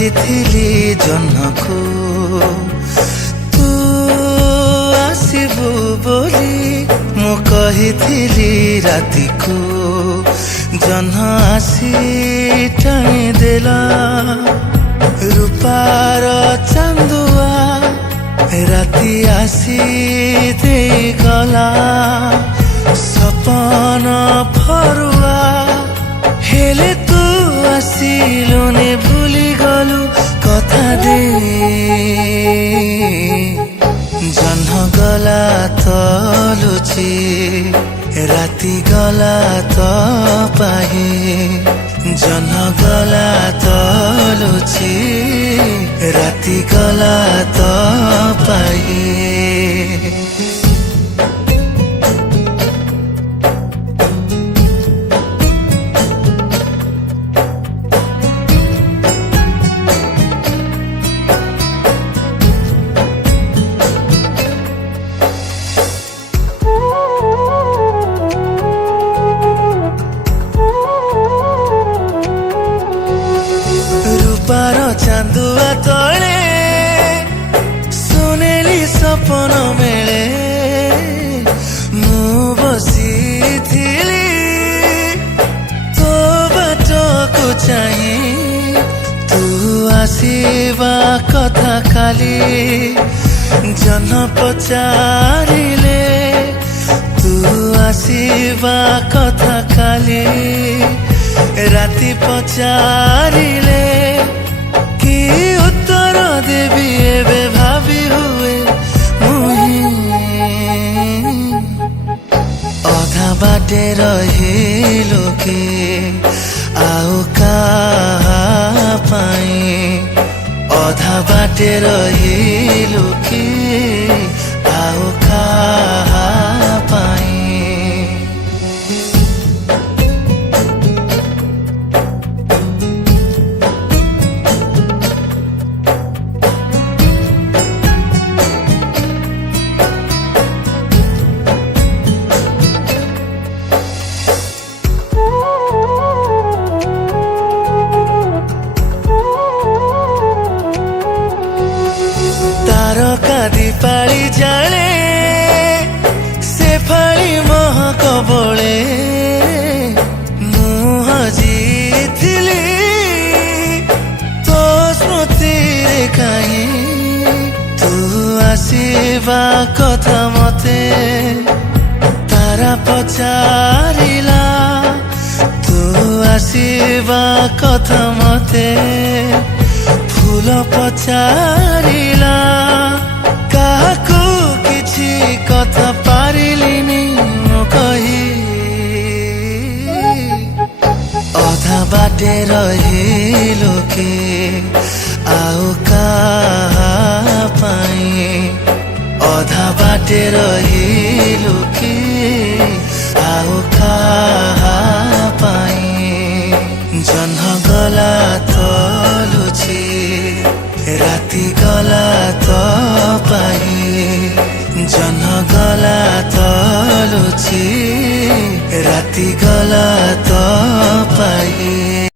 କହିଥିଲି ଜହ୍ନକୁ ତୁ ଆସିବୁ ବୋଲି ମୁଁ କହିଥିଲି ରାତିକୁ ଜହ୍ନ ଆସି ଟାଣିଦେଲା ରୂପାର ଚାନ୍ଦୁଆ ରାତି ଆସି ଦେଇଗଲା ସପନ ଫରୁଆ ହେଲେ ତୁ ଆସିଲୁନି ଭୁଲିଗଲୁ କଥା ଜହ୍ନ ଗଲା ତ ଲୁଚି ରାତି ଗଲା ତ ପାହି ଜହ୍ନ ଗଲା ତ ଲୁଚି ରାତି ଗଲା ତ ପାହି ରୂପାର ଚାନ୍ଦୁଆ ତଳେ ସୁନେଲି ସପନ ମେଳେ ମୁଁ ବସିଥିଲି ତୋ ବାଟକୁ ଚାହିଁ ତୁ ଆସିବା କଥା ଖାଲି ଜହ୍ନ ପଚାରିଲେ ତୁ ଆସିବା କଥା ଖାଲି ରାତି ପଚାରିଲେ କି ଉତ୍ତର ଦେବି ଏବେ ଭାବି ହୁଏ ମୁହିଁ ଅଧା ବାଟେ ରହିଲୁ କି ଆଉ କାହା ପାଇଁ ଅଧା ବାଟେ ରହିଲୁ କି ଆଉ କାହା ପାଇଁ ତାରକା ଦୀପାଳି ଜାଳେ ସେ ଫାଳି ମହକ ବଳେ ମୁଁ ହଜିଥିଲି ତୋ ସ୍ମୃତିରେ କାହିଁ ତୁ ଆସିବା କଥା ମତେ ତାରା ପଚାରିଲା ତୁ ଆସିବା କଥା ମତେ ଫୁଲ ପଚାରିଲା କାହାକୁ କିଛି କଥା ପାରିଲିନି ମୁଁ କହି ଅଧା ବାଟେ ରହିଲୁ କି ଆଉ କାହା ପାଇଁ ଅଧା ବାଟେ ରହିଲୁ କି ଆଉ କାହା ପାଇଁ ଜହ୍ନ ଗଲା ତ ଲୁଚି ରାତି ଗଲା ତ ପାହି ଜହ୍ନ ଗଲା ତ ଲୁଚି ରାତି ଗଲା ତ ପାହି।